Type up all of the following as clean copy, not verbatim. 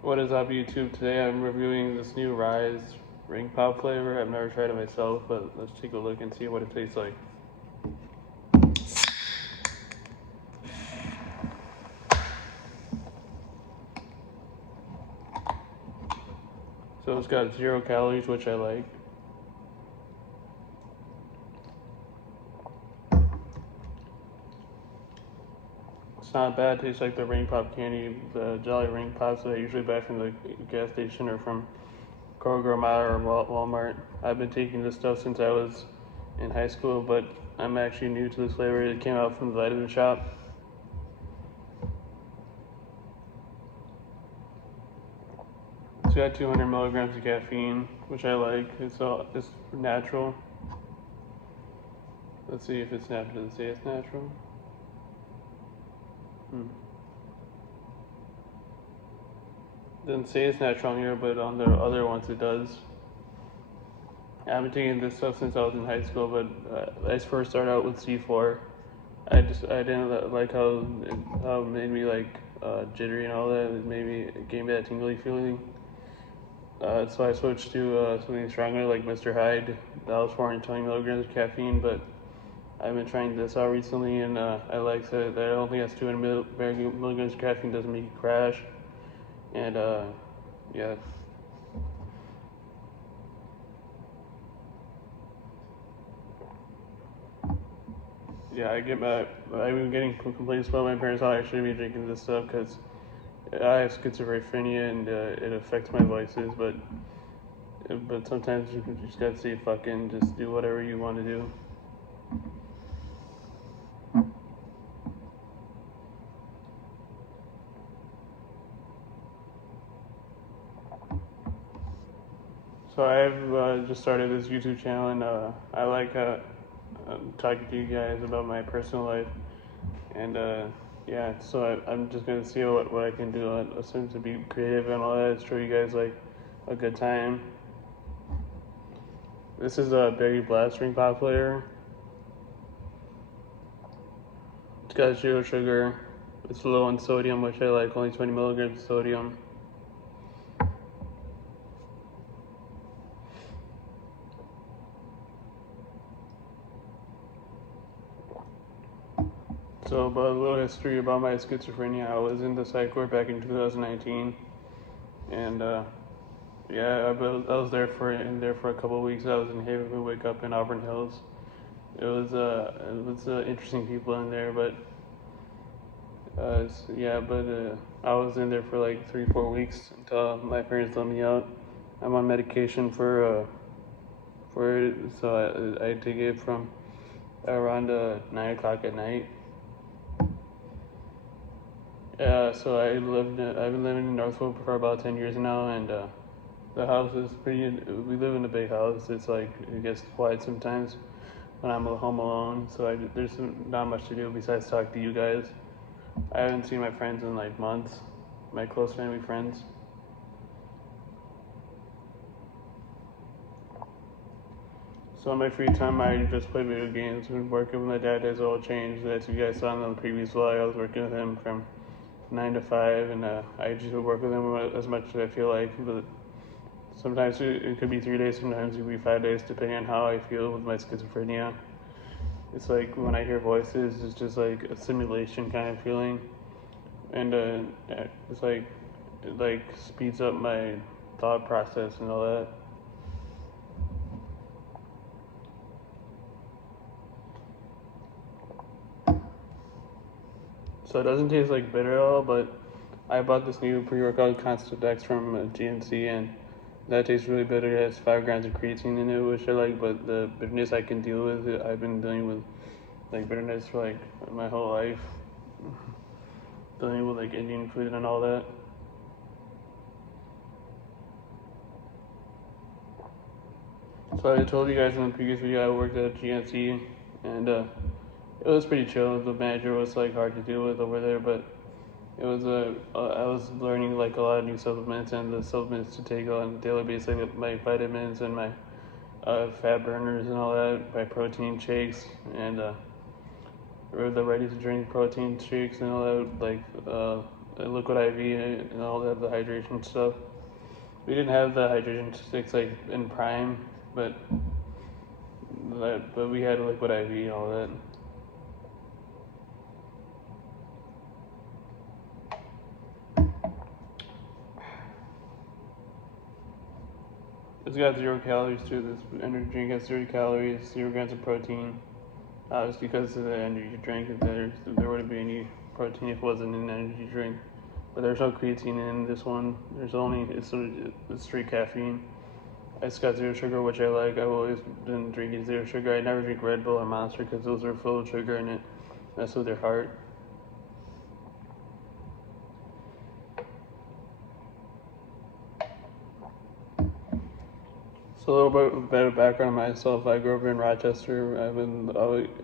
What is up, YouTube? Today I'm reviewing this new Rise Ring Pop flavor. I've never tried it myself, but let's take a look and see what it tastes like. So it's got 0 calories, which I like. It's not bad. It tastes like the Ring Pop candy, the Jolly Ring Pops that I usually buy from the gas station or from Kroger, Mile, or Walmart. I've been taking this stuff since I was in high school, but I'm actually new to this flavor. It came out from the vitamin shop. It's got 200 milligrams of caffeine, which I like. It's natural. Let's see if it's natural. Does it say it's natural? Doesn't say it's natural on here, but on the other ones it does. I've been taking this stuff since I was in high school, but I first started out with C4. I didn't like how it made me like jittery and all that. It gave me that tingly feeling. So I switched to something stronger like Mr. Hyde. That was 420 milligrams of caffeine, but I've been trying this out recently, and I like that it only has 200 milligrams of caffeine, doesn't make you crash, and yeah. I've been getting complaints about my parents how I shouldn't be drinking this stuff because I have schizophrenia and it affects my voices, but sometimes you just gotta say fucking just do whatever you want to do. So I've just started this YouTube channel, and I like talking to you guys about my personal life, and yeah. So I'm just gonna see what I can do. I assume to be creative and all that. Show you guys like a good time. This is a Berry Blast Ring Pop flavor. It's got 0 sugar. It's low in sodium, which I like. Only 20 milligrams of sodium. So, about a little history about my schizophrenia. I was in the psych ward back in 2019, and yeah, I was there for a couple of weeks. I was in Haven, Wake Up in Auburn Hills. It was interesting people in there, but yeah, but I was in there for like 3 4 weeks until my parents let me out. I'm on medication for it, so I take it from around 9 o'clock at night. I've been living in Northwood for about 10 years now, and the house is pretty. We live in a big house. It's like it gets quiet sometimes when I'm home alone. So there's not much to do besides talk to you guys. I haven't seen my friends in like months, my close family friends. So in my free time, I just play video games and working with my dad has all changed. As you guys saw in the previous vlog, I was working with him from 9 to 5, and I just work with him as much as I feel like. But sometimes it could be 3 days, sometimes it could be 5 days, depending on how I feel with my schizophrenia. It's like when I hear voices, it's just like a simulation kind of feeling, and it's like it like speeds up my thought process and all that. So it doesn't taste like bitter at all, but I bought this new pre-workout Constant X from GNC, and that tastes really bitter. It has 5 grams of creatine in it, which I like, but the bitterness I can deal with. I've been dealing with like bitterness for like my whole life, dealing with like Indian food and all that. So I told you guys in the previous video I worked at GNC, and it was pretty chill. The manager was like hard to deal with over there, but it was I was learning like a lot of new supplements and the supplements to take on a daily basis, like my vitamins and my fat burners and all that, my protein shakes and or the ready to drink protein shakes and all that. Like the liquid IV and all that, the hydration stuff. We didn't have the hydration sticks like in Prime, but we had liquid IV and all that. It's got 0 calories too. This energy drink has 0 calories, 0 grams of protein. Obviously, because of the energy drink, there wouldn't be any protein if it wasn't an energy drink. But there's no creatine in this one. It's straight caffeine. It's got 0 sugar, which I like. I've always been drinking 0 sugar. I never drink Red Bull or Monster because those are full of sugar in it. That's with your heart. So a little bit of background on myself. I grew up in Rochester.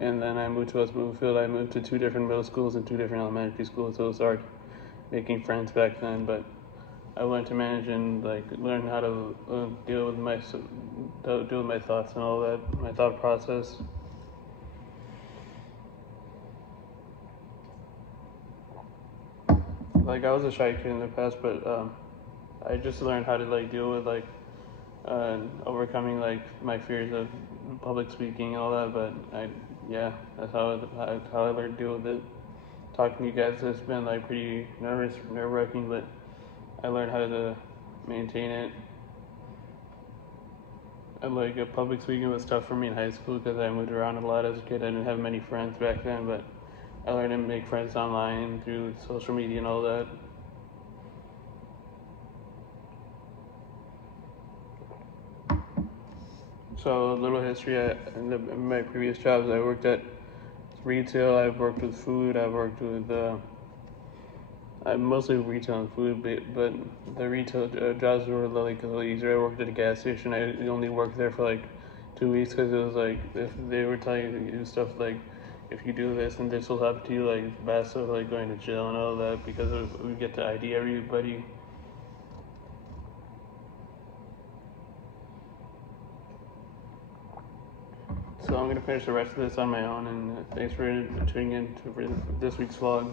And then I moved to West Bloomfield. I moved to 2 different middle schools and 2 different elementary schools. So it was hard making friends back then. But I learned to manage and like learn how to deal with my thoughts and all that, my thought process. Like I was a shy kid in the past, but I just learned how to like deal with like overcoming like my fears of public speaking and all that. But that's how I learned to deal with it. Talking to you guys has been like pretty nerve wracking, but I learned how to maintain it. And like public speaking was tough for me in high school because I moved around a lot as a kid. I didn't have many friends back then, but I learned to make friends online through social media and all that. So a little history. In my previous jobs, I worked at retail. I've worked with food. I've worked with I mostly retail and food, but the retail jobs were like a little easier. I worked at a gas station. I only worked there for like 2 weeks because it was like if they were telling you to do stuff like if you do this and this will happen to you, like bad stuff like going to jail and all that because we get to ID everybody. So I'm gonna finish the rest of this on my own, and thanks for tuning in for this week's vlog.